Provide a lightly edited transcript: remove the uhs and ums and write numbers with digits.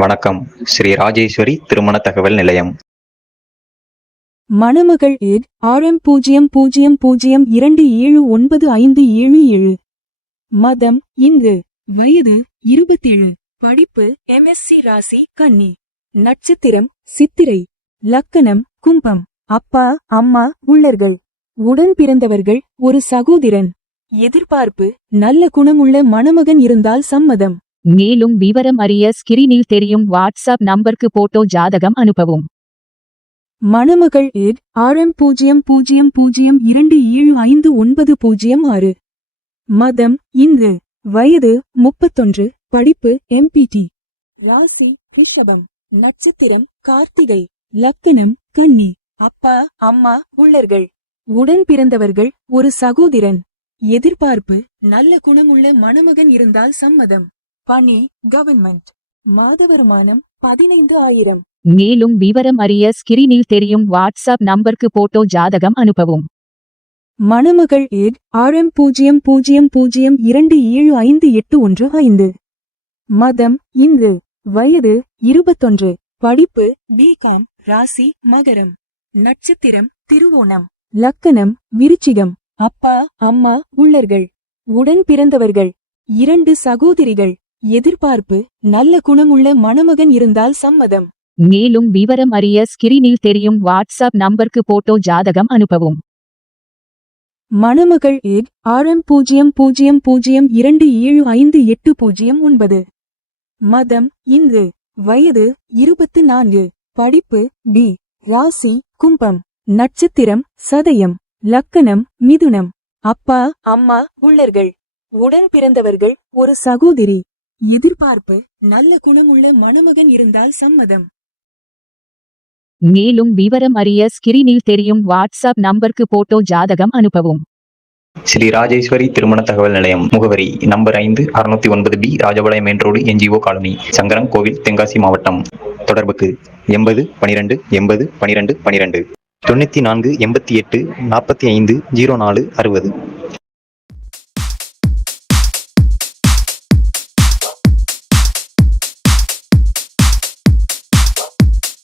வணக்கம். ஸ்ரீ ராஜேஸ்வரி திருமண தகவல் நிலையம். மணமகள் ஏட் RM0002795777. மதம் இந்து. வயது 27. படிப்பு MSc. ராசி கன்னி. நட்சத்திரம் சித்திரை. லக்கணம் கும்பம். அப்பா அம்மா உள்ளர்கள். உடன் பிறந்தவர்கள் ஒரு சகோதரன். எதிர்பார்ப்பு நல்ல குணமுள்ள மணமகன் இருந்தால் சம்மதம். மேலும் விவரம் அறிய ஸ்கிரீனில் தெரியும் வாட்ஸ்அப் நம்பருக்கு போட்டோ ஜாதகம் அனுப்பவும். மணமகள் ஏட் RM0002759006. மதம் இந்து. வயது 31. படிப்பு MPT. ராசி ரிஷபம். நட்சத்திரம் கார்த்திகை. லக்கணம் கன்னி. அப்பா அம்மா உள்ளர்கள். உடன் பிறந்தவர்கள் ஒரு சகோதரன். எதிர்பார்ப்பு நல்ல குணமுள்ள மணமகன் இருந்தால் சம்மதம். பணி கவர்மெண்ட். மாத வருமானம் 15,000. மேலும் விவரம் அறிய ஸ்கிரீனில் தெரியும் வாட்ஸ்அப் நம்பருக்கு போட்டோ ஜாதகம் அனுப்பவும். மணமகள் ஏட் RM0002758115. மதம் இந்து. வயது 21. படிப்பு BCom. ராசி மகரம். நட்சத்திரம் திருவோணம். லக்கணம் விருச்சிகம். அப்பா அம்மா உள்ளர்கள். உடன் பிறந்தவர்கள் 2 சகோதரிகள். எதிர்பார்ப்பு நல்ல குணமுள்ள மணமகன் இருந்தால் சம்மதம். மேலும் விவரம் அறிய ஸ்கிரீனில் தெரியும் வாட்ஸ்அப் நம்பருக்கு போட்டோ ஜாதகம் அனுப்பவும். மணமகள் ஏட் RM0002758009. மதம் இந்து. வயது 24. படிப்பு B. ராசி கும்பம். நட்சத்திரம் சதயம். லக்கணம் மிதுனம். அப்பா அம்மா உள்ளர்கள். உடன் பிறந்தவர்கள் ஒரு சகோதரி. எதிர்பார்ப்பு நல்ல குணமுள்ள மணமகன் இருந்தால் சம்மதம். மேலும் விவரம் அறிய ஸ்கிரீனில் தெரியும் வாட்ஸ்அப் நம்பருக்கு போட்டோ ஜாதகம் அனுப்பவும். ஸ்ரீ ராஜேஸ்வரி திருமண தகவல் நிலையம். முகவரி number 5, 609B Rajapalayam main road, NGO colony, Sankaran கோவில், தென்காசி மாவட்டம். தொடர்புக்கு 80 12 80 12 12 94 88 45 04 60.